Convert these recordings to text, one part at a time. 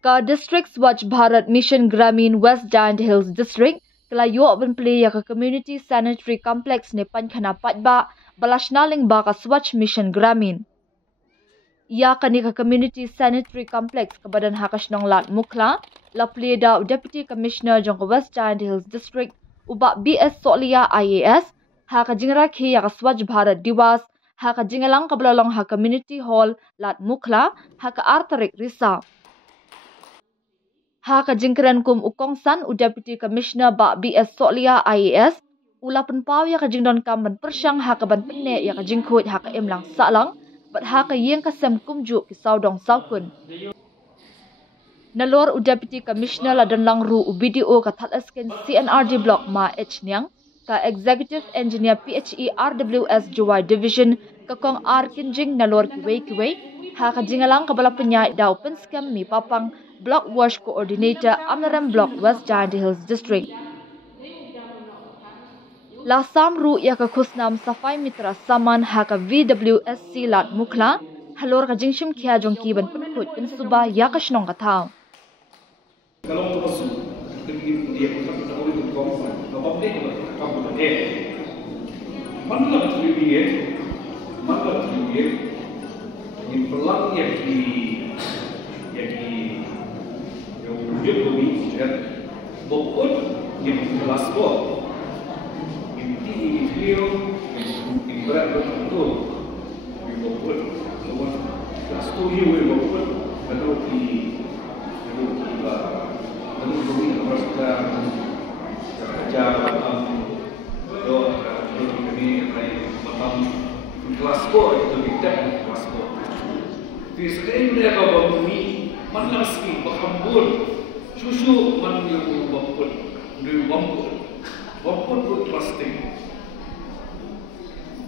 Ka District Swachh Bharat Mission Gramin West Giant Hills District kelayo ban play ya ka Community Sanitary Complex ne pankhana patba balashnaling ba ka Swachh Mission Gramin. Ya kani ka Community Sanitary Complex ka badan hakashnong lat mukla la play da Deputy Commissioner jong ka West Giant Hills District uba BS Solia IAS ha ka jingra khi ya ka Swachh Bharat Diwas ha ka jingalang kablalong ha Community Hall lat mukla ha ka Artarik Risa. Ha ka jingkran kum ukongsan u Deputy Commissioner ba BS Solia IAS ula penpaw ya ka jingdon kamban persyang ha ka ban penne ya ka jingkhut ha ka emlang salang bat ha ka yeng ka sem kumju ki saudong saukun. Nalor u Deputy Commissioner la danlang ru u BDO ka thatasken CNRD Block ma H Nyang ka Executive Engineer PHE RWS Juwai Division ka kong R Kinjing nalor kiwei ha ka jingalang ka bala penyai daw penskam mi papang Block Wash Coordinator Amnaram Block West Giant Hills District. La samru ya ka khusnam Safai Mitra Saman ha ka VWSC lat mukla halor ka jingshim khia jong ki ban penkhut pensuba ya ka shnong ka thau. Kalau masuk dia pusat kita boleh berkompon, kalau dia kamu boleh. Mana terlibat, yang pelan yang dia bumi dan bokot yang kelas bot, yang tinggi beliau, yang berat betul, yang bokot, kelas tu yang bokot, kalau bumi harus kita kerja kelas bot itu kita kelas bot. Di sini mereka bumi mana sih berkambur. Susu man yung bapun, yung bapun plastik.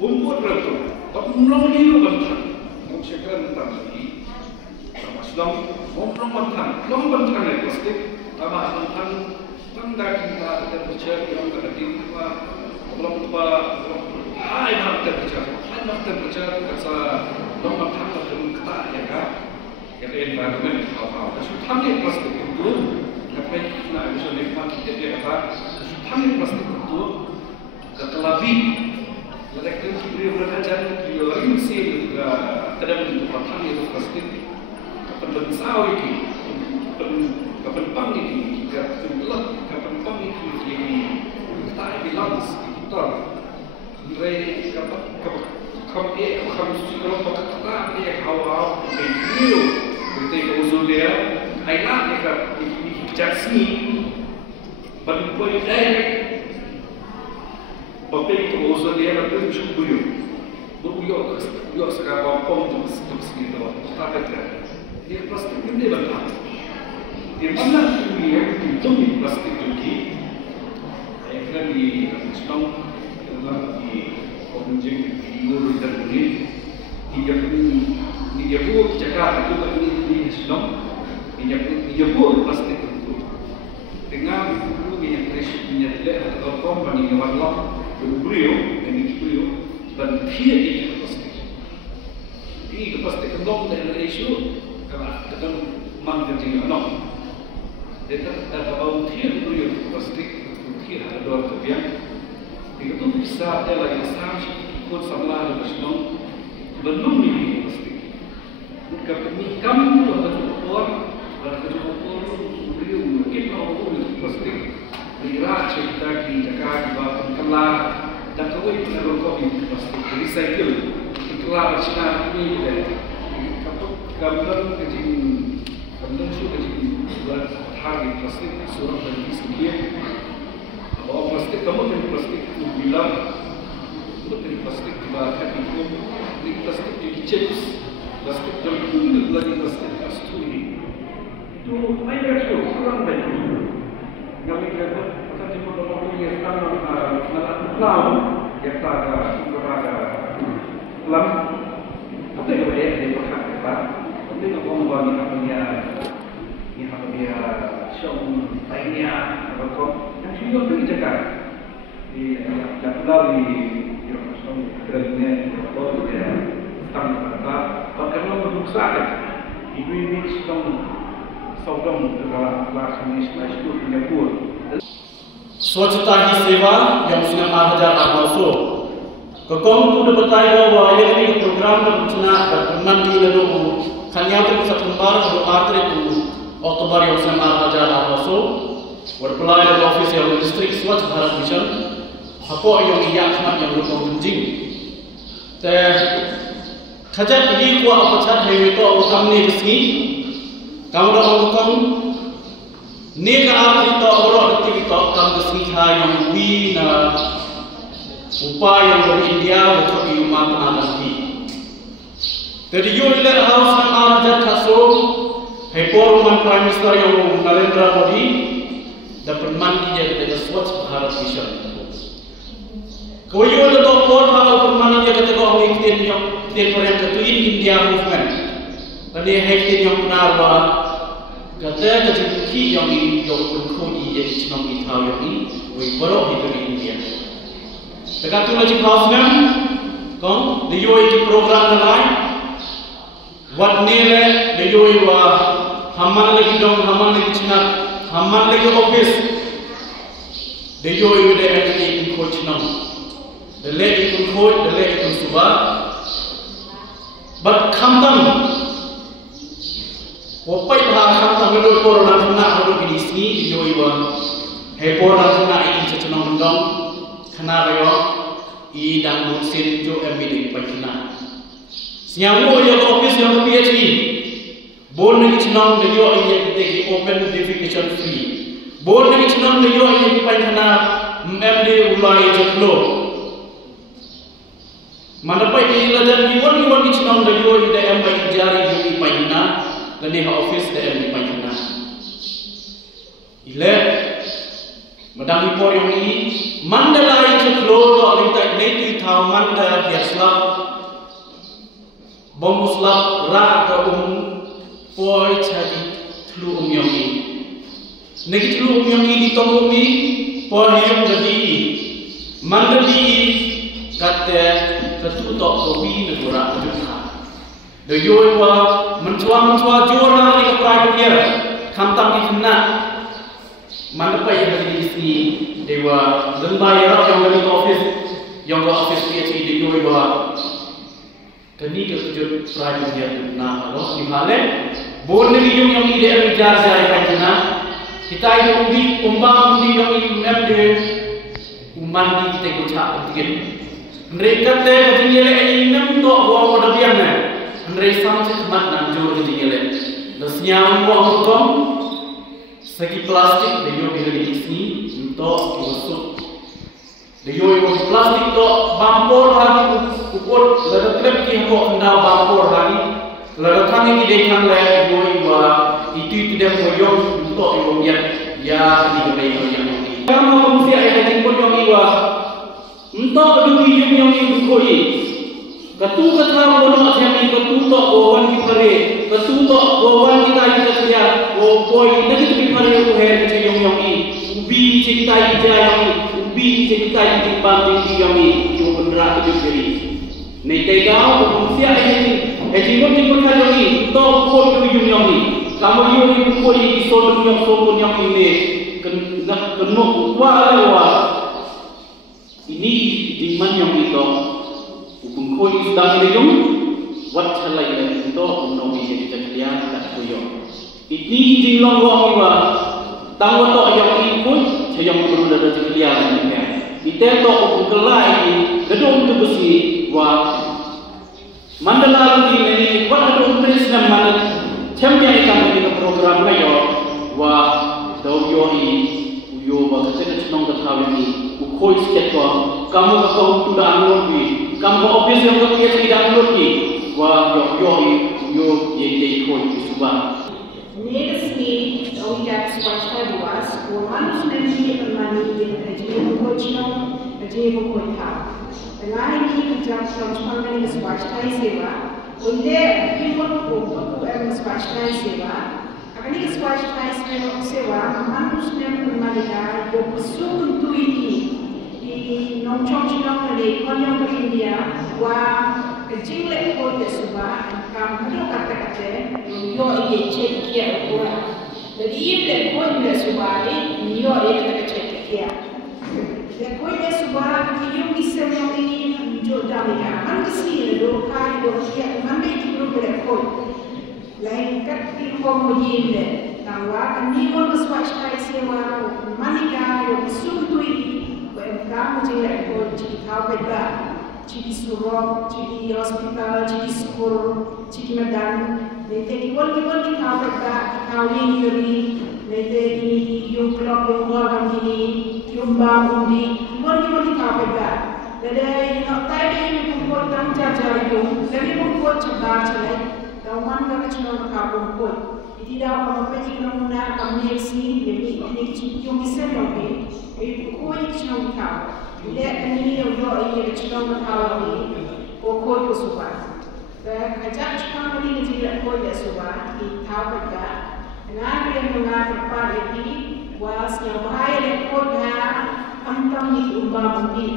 Bumpun berapa? Pemulung hiu bantan, mungkin tadi, sama sedang pemulung bantan, plastik, sama bantan, tanda kita ada bercakap yang ada di tempat, belum hai nak bercakap, kasa belum bantan ada kita ya kan, yang environment apa, sudah plastik itu. Tapi nak bisa lepas kita dia apa? Kami pasti betul. Ketelabi, mereka beri belajar dia lagi sih kadang untuk patang itu pasti. Kapan bensau ini, kapan pang ini, kapan pang ini kita bilang kita. Mereka kamu suci kalau kita dia hawa video, kita usul dia, ayat dia Jasmi, pada poin direct, pakai itu usaha dia nak cuci buyu sekarang pom tu segitu, tak ada. Dia plastik ini banyak. Dia mana buyu itu plastik cuci, yang kena di Jepang, dalam di Konjeng Timur dan ini, dia buat cakap itu kan di Jepang, dia buat plastik. Dengan yang terlihat atau company yang warna beliau dan dia itu pasti. Ini pasti kendong dari isu karena dengan mangkajing anak. Dia tahu dia beliau pasti dia ada dua kebiang. Itu bisa ada lagi sampai ikut sama dengan sedang belum ini pasti. Kami itu ada orang beliau mungkin pasti bergerak cerita di Jakarta bahwa kelar dan kau itu narkoba pasti recycle kelar Cina ini dan gambar sudah buat hari plastik surah dan sekian bahwa plastik kamu dari plastik itu bilang dari plastik dibakar itu ini plastik jadi chips plastik dan kulit lagi plastik asturi itu banyak kurang banyak. Kami kata pasal cuma orang yang sekarang nak cloud, yang ada kelam, apa yang boleh dia pakai apa? Apa yang kamu buat ni apa dia show lainnya atau kau yang juga pergi jaga di Jakarta di show kerjanya atau dia standar apa? Kalau berdua ibu ini sedang saudara dalam kami sebagai penyebut. स्वच्छता ही सेवा yang sudah ada also kekong tu dapat tahu bahwa ini program dan rencana dan pemandu lalu hanya tu satu lembar atau arti tu Oktober yang sudah ada also berpelai dari office yang distrik Swachh Bharat Mission apa yang ia khidmat yang berkong penting teh khajat ini kuat apa cat hewi tu apa kami di sini kamu dah berkong ni ka arti to orang detik to kam kesingha yang wina upaya yang dari India untuk di rumah penanti. Jadi United House yang ada kasut, Roman Prime Minister yang Narendra Modi dan permandi yang kita Swachh Bharat Mission. Kau ada to port hal permandi yang kita kau ikhtiar yang yang ketuin India movement. Dan dia ikhtiar yang benar kata kecuali yang ini doktor koni yang cenang di tahu yang ini, berok itu di India. Dekat tu lagi program, kong, the UAE program lain, wat nile the UAE haman lagi dong, haman lagi cenang, haman lagi office, the UAE the entity in coach cenang, the leg in coach, the leg in subah, but kamdam. Wapai bahasa kami dulu corona kena dulu di sini di Jawa. Corona kena ini secenong dong, kena reo, i dan musim jo emili pagina. Siamu yang office yang PhD, bon lagi cenong di Jawa ini kita open defecation free. Bon lagi cenong di Jawa ini pagina MD ulai jeklo. Mana pai ini lajar di wan cenong di Jawa ini embai jari di pagina. Dan dia office dan di pagina. Ile, madang ipor yang ini, mandala itu keluar oleh tak nanti tahu manda hiaslap, bomuslap rak poi cari telu yang ini. Negi telu yang ini ditomumi, poi yang jadi manda di kata ketutok kopi negara Amerika. The Yowa mentua jora di keperai dia, kamtang di kena. Mana yang ada di sini dewa lembai yang ada di office PhD di Yowa. Kini kerja perai dia kena. Kalau di mana, boleh yang ide berjalan dari kena. Kita yang umbang yang MD umat kita kucak penting. Mereka teh tinggal ini untuk bawa modelnya. Andrei sampai kemat nanjur di tinggal. Dasnya uang hukum segi plastik dia bila di sini untuk busuk. Dia uang plastik tu bampor lagi ukur lalu klep kihko anda bampor lagi lalu kami di dekan lagi itu dia boyong untuk yang ya di kedai yang ini. Kamu manusia yang jemput yang iwa untuk dunia yang ini koi. Ketu kata bodoh siapa ketutok bawan kita re, ketutok bawan kita kita kerja, boy nanti tu kita re uher kita yang ini, ubi kita yang ubi kita yang timbang yang ini, cuma beneran tu jadi. Nanti kau manusia ini, jemput kali ini, untuk kau tu yang ini, kamu yang kau ini sodun yang ini, kena kuat ini di mana yang itu. Koi sedang leyung, wat celai dan itu menolong jadi caklian tak kuyong. Ini jinglong wong iwa, tahu tak yang ikut, saya perlu ada caklian ini. Kita tak kelai ini, gedung tu besi, wah. Mandala ini, wat ada umpris dan mana, champion ikan ini program layo, wah. Dau yo ini, yo bahasa cenong ketahui ini, ukoi sikit wah. Kamu kau tu dah anggur kamu office yang kau tidak anggur ni, wah yo ye koi subah. Negasni ujar swasta duas, orang sebenarnya bermani dengan ajian coaching, ajian koita. Dengan ini kerja transparan swasta sewa, unde people ko swasta sewa. Akan ini swasta sewa, manusia bermani dengan yo pesuk tu ini. Nong chong chong ni kolyong ke India wa jingle ko de suba kam hado kata yo ye che kia ko Jadi ile koi ile subari niyo ile kecek kia. Ile koi ile subari kiyum kisem yang ini jo damika. Man kisi do kai do kia man be kiyum ile koi. Lain kat kiyum ile. Tawa ni mon swatch kai sewa manika yo sumtui kamu je ko ciki kau beda ciki surau ciki hospital ciki sekolah ciki medan nete kibol kau beda kau ini yuri nete ini yung klub yung orang ini yung bang undi kibol kau beda nete yung tadi yung kumpul tang jajar yung dari kumpul cebar celai kawan kau cuma kau kumpul tidak apa-apa jika menggunakan kami sini jadi ini yung bisa lebih itu koi cuma kau lihat ini yang ini cuma kau ini koi itu suka dan kerja cuma ini jadi koi itu suka di tahu kerja dengan yang mengajar pada ini was yang bahaya koi dah ampam di umbang ini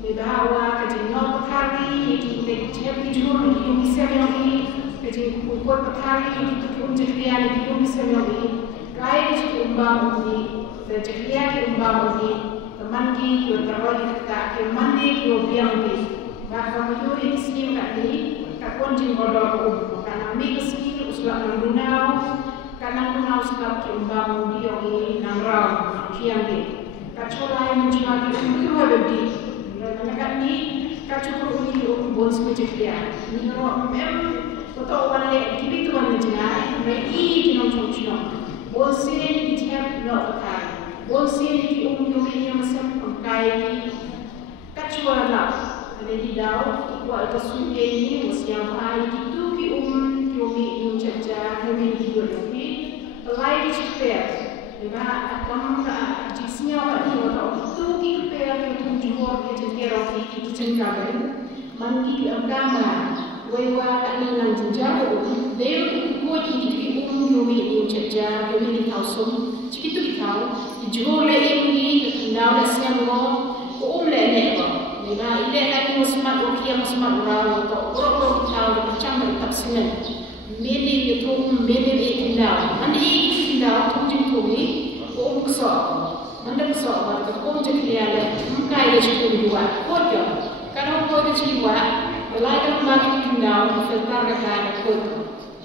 dibawa kerja nak hari itu kerja di jurun yung bisa lebih kerja kumpul petari itu kerja di yung bisa lebih kaya di umbang ini dan jika di umbang ini teman kita terlalu dekat ke mandi ke biang ni maka menyuri di sini kali tak kunjung bodoh karena mik sini usulah mengunau karena mengunau sebab ke umbang dia ini namrau biang ni kaculai mencari itu lebih mereka ni kacul ini bos kecil ni orang atau orang yang kita tuan menjenai mereka ini nongcong bos ini dia nak pakai bos ini umumnya macam pengkai kacau lah ada di daun buat kesulitan ini usia bayi itu kami yang cerita kami hidup lagi pelai cepat sebab kamu jisnya orang itu kita itu jual kita kira kita cengkaran mandi agama wewa kami nang jauh dia kau jadi kami yang cerita kami tahu semua itu kita jual ini now siang mo le ne ko na ile na ko smart o kia smart ra to pro tahu macam tak senen meli itu meli na andi na tu jing ko ni o so anda so ba ko je kia le kai le chu dua ko jo kalau ko je chu dua lai kan ba ni na filter ka ko